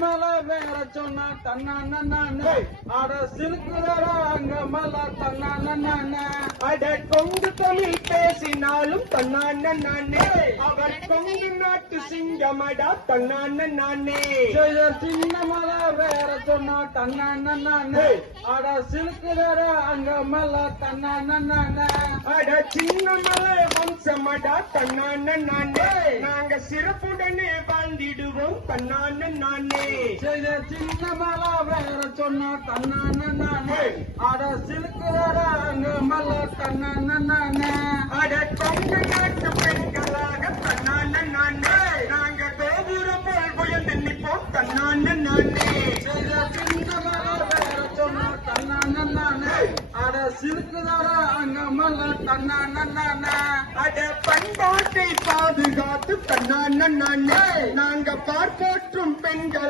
மலை வேற சொன்னா தன்னானே அட சிலுக்குதரா அங்க மலை தன்னானே அட கொங்கு தமிழ் பேசினாலும் தன்னானே அவர் கொங்கு நாட்டு சிங்கமடா தன்னானே சின்ன மலை வேற சொன்னா தன்னானே அட சிலுக்குதரா அங்க மலை தன்னானே அட சின்ன மலை வம்சமடா தன்னானே நாங்க சிறப்புடனே வாழ்ந்திடுவோம் தன்னானே சின்ன மலை வேற சொன்னா தன்னானே அட சிலுக்குதரா அங்க மலை தன்னானே அட கொங்கு நாட்டு பெண்களாக தன்னானே நாங்க கோபுரம் போல் உயர்ந்து நிற்போம் தன்னானே சின்ன மலை வேற சொன்னா தன்னானே அட சிலுக்குதரா அங்க மலை தன்னானே அட பண்பாட்டை பாதுகாத்து தன்னானே நாங்க பார்ப்போற்றும் பெண்கள்